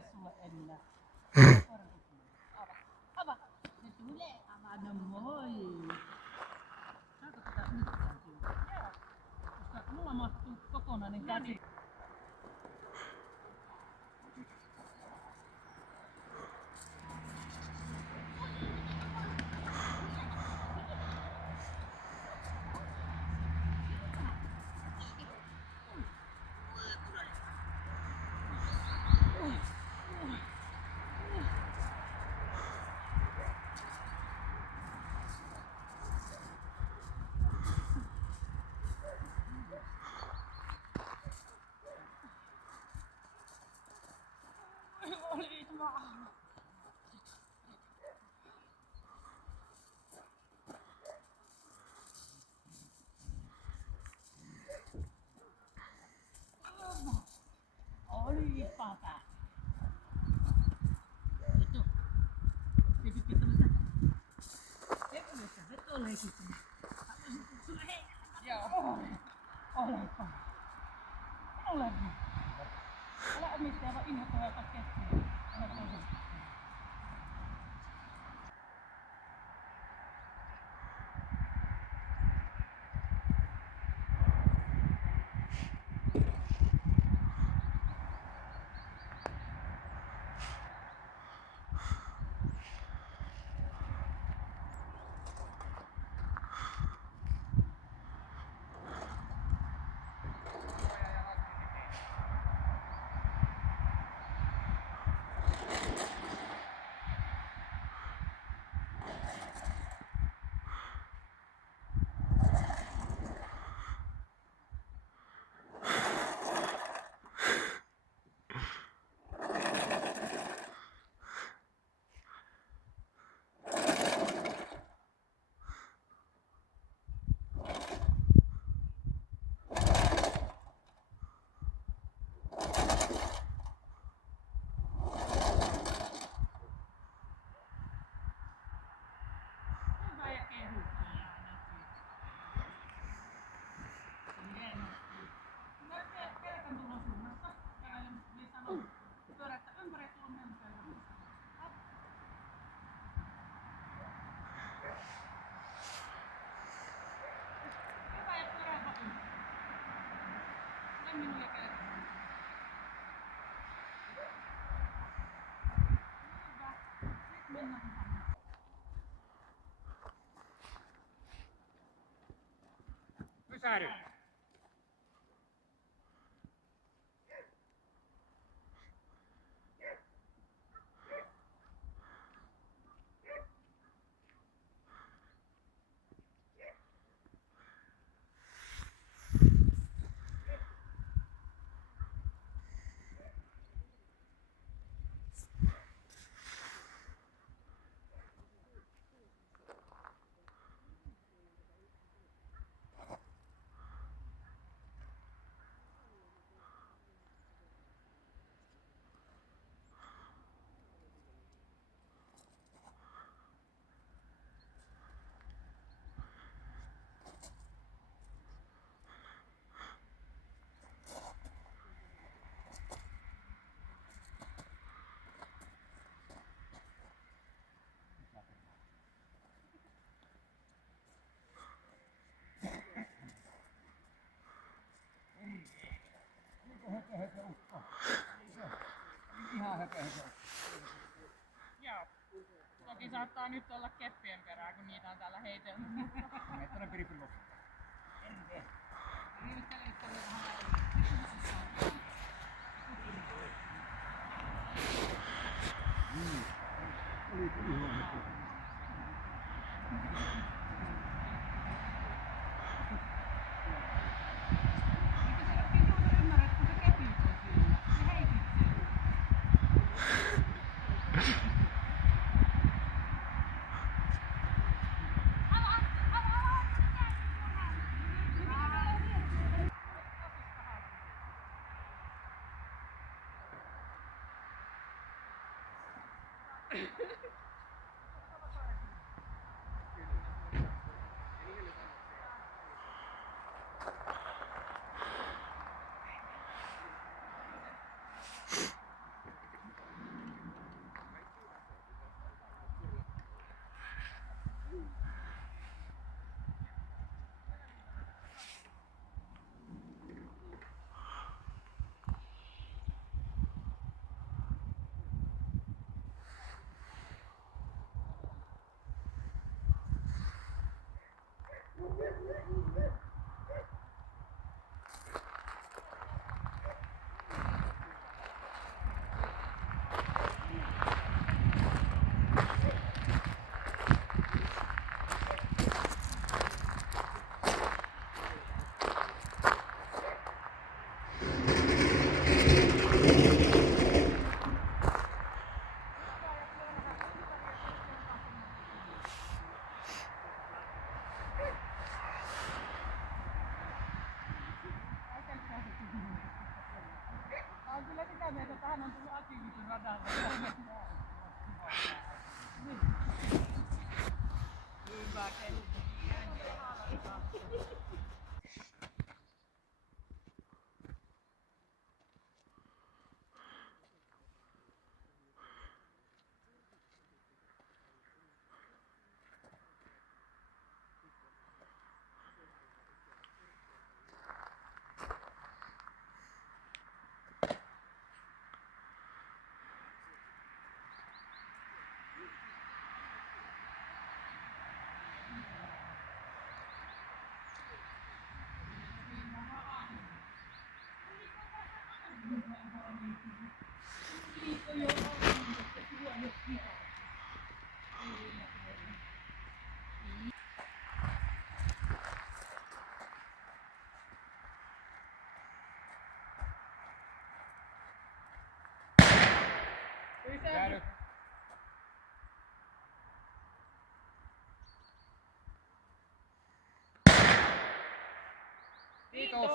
tule sulle enää. Ava. Se tulee avana, moi. Saako tätä yhtään kyllä? Joo. Koska mulla mahtuu kokonainen käsi. Oli vaan. Oli papa. Itu. Jadi kita bisa. Bisa betul lagi. Ya. Oleh papa. Oleh. Kalau omistaja ingat tuh pakai. Pysähdy! Ihan höpö. Joo. Toki saattaa nyt olla keppien perää, kun niitä on täällä heitelty. Mene tuonne piripirikoksi. Oli ihan radalla. Hyvä kello. Jäädy. Kiitos.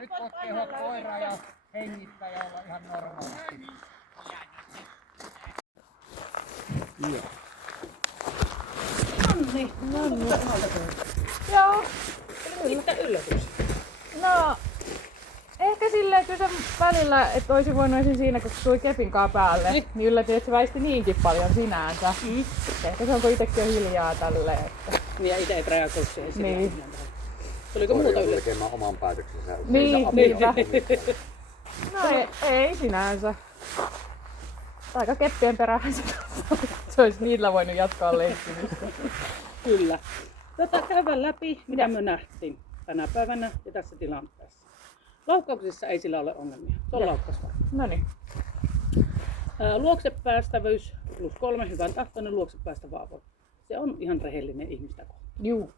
Nyt voit kehoa koira ja hengittää ja olla ihan normaalisti. Joo. Nonni. Joo. Mitä yllätys? No, ehkä silleen kyllä se välillä, että olisi voinut esim. Siinä, kun tuli kepinkaan päälle, niin yllätin, että se väisti niinkin paljon sinänsä. Ehkä se onko itsekin jo hiljaa tälleen. Että... Niin ja itse et reagoi siihen. Niin. Tuliko muuta yllätys? Tekemään oman päätöksensä. Niin, niinpä. No ei sinänsä. Aika keppien perään se olisi niillä voinut jatkaa leikkimistä. Kyllä. Käydään läpi, mitä me nähtiin tänä päivänä ja tässä tilanteessa. Loukkauksissa ei sillä ole ongelmia. Se on laukkausvarma. Noniin. Luoksepäästävyys +3, hyvän tahtoinen luoksepäästävä avoin. Se on ihan rehellinen ihmistä kohtaan. Juu.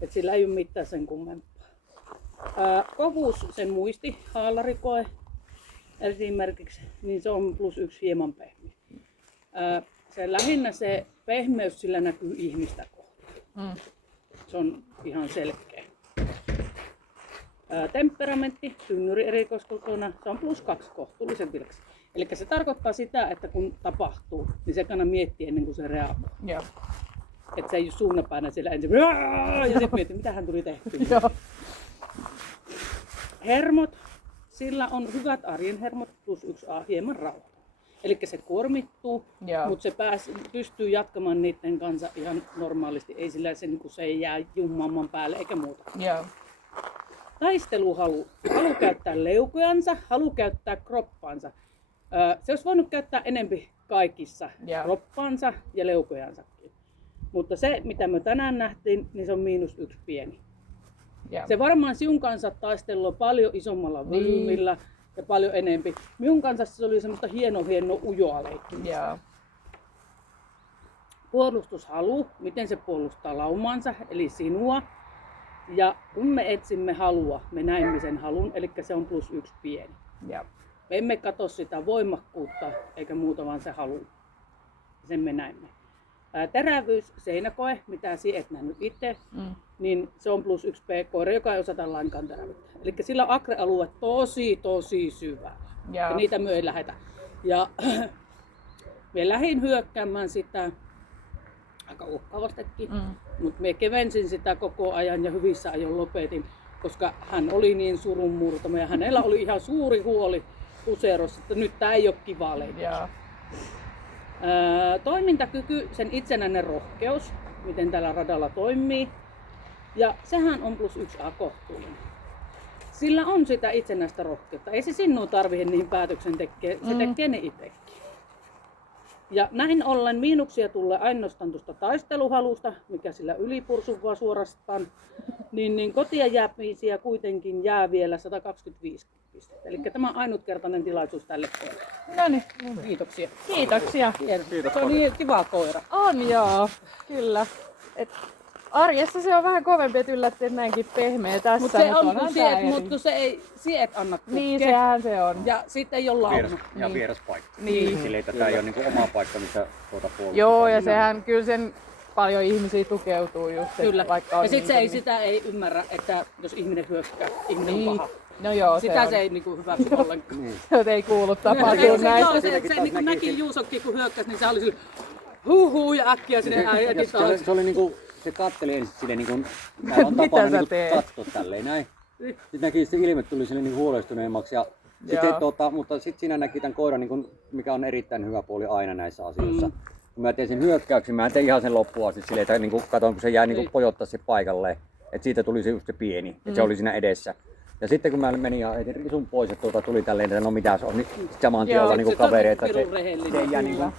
Et sillä ei ole mitään sen kummempaa. Kovuus, sen muisti, haalarikoe esimerkiksi, niin se on +1 hieman pehmeä. Se lähinnä se pehmeys sillä näkyy ihmistä kohtaan. Se on ihan selkeä. Temperamentti, tynnyri erikoiskotona, se on +2 kohtuullisen vilkas. Eli se tarkoittaa sitä, että kun tapahtuu, niin se kannattaa miettiä ennen kuin se reagoi. Joo. Että se ei ole suunnapäänä siellä ensin ja sitten miettii, mitä hän tuli tehtyä. Joo. Hermot, sillä on hyvät arjen hermot +1a, hieman rauha. Eli se kuormittuu, mutta se pystyy jatkamaan niiden kanssa ihan normaalisti. Ei sillä se ei jää jummaamaan päälle eikä muuta. Joo. Taisteluhalu. Halu käyttää leukojansa, halu käyttää kroppansa. Se olisi voinut käyttää enempi kaikissa kroppansa ja leukojansakin. Mutta se, mitä me tänään nähtiin, niin se on -1 pieni. Se varmaan sinun kanssa taistellut paljon isommalla volyymilla ja paljon enempi. Minun kanssa se oli semmoista hienoa ujoa leikkimistä. Puolustushalu, miten se puolustaa laumaansa, eli sinua. Ja kun me etsimme halua, me näimme sen halun, eli se on +1 pieni. Me emme katso sitä voimakkuutta eikä muuta, vaan se halu. Sen me näimme. Terävyys, seinäkoe, mitä sinä et nähnyt itse, niin se on +1 p-koira, joka ei osata lainkaan terävyyttä. Eli sillä on akre-alue tosi syvällä. Ja niitä me ei lähetä. Ja me lähdin hyökkäämään sitä aika uhkaavastikin, mutta me kevensin sitä koko ajan ja hyvissä ajoin lopetin, koska hän oli niin surunmurtama ja hänellä oli ihan suuri huoli puserossa, että nyt tää ei ole kiva leikki. Toimintakyky, sen itsenäinen rohkeus, miten tällä radalla toimii, ja sehän on +1a kohtuullinen. Sillä on sitä itsenäistä rohkeutta. Ei se sinua tarvitse niihin päätöksentekoon, se tekee ne itsekin. Ja näin ollen miinuksia tulee ainoastaan tuosta taisteluhalusta, mikä sillä ylipursuvaa suorastaan, niin kotia jäämisiä kuitenkin jää vielä 125 pistettä. Eli tämä on ainutkertainen tilaisuus tälle koiralle. Noniin. Kiitoksia. Kiitoksia. Se on niin kiva koira. On joo, kyllä. Arjessa se on vähän kovempi, että yllättiin näinkin pehmeä tässä. Mutta se on, kun se ei, et anna kukkea. Niin, sehän se on. Ja sitten ei ole lauma. Ja vieras paikka. Niin. Silleen, että tää ei ole niinku oma paikka, missä puolustaa. Joo, ja sehän kyllä sen paljon ihmisiä tukeutuu just. Kyllä. Vaikka on ja sitten niin, sitä ei ymmärrä, että jos ihminen hyökkää, ihminen on paha. No joo, Sitä se ei niinku hyväksy ollenkaan. Se ei kuulu tapahtua Se, näin. se niinku näki Juusokki kun hyökkäsi, niin se oli sille huuhuu ja äkkiä sinne äiti taas. Se oli niinku, se katteli ensin silleen niinku, täällä on Mitä tapana sä niinku teet? katsoa tälleen näin. Sitten näki, se ilme tuli sille niinku huolestuneemmaksi ja sitten, mutta sitten siinä näki tämän koiran, niinku, mikä on erittäin hyvä puoli aina näissä asioissa. Kun mä tein sen hyökkäyksen, mä tein ihan sen loppuun asti silleen, että niinku, katon kun se jäi niinku pojottaa se paikalle, että siitä tuli se just se pieni, että se oli siinä edessä. Ja sitten kun mä menin ja etin risun pois, että tuli tälleen, että no mitä se on, niin sit saman tien olla niinku kaveri, että se ei jää niinku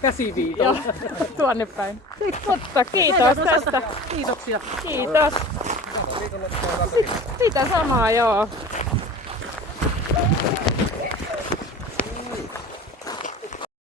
Käsiviito. Joo, tuonne päin. Mutta kiitos tästä. Kiitoksia. Kiitos. Sitä samaa, joo.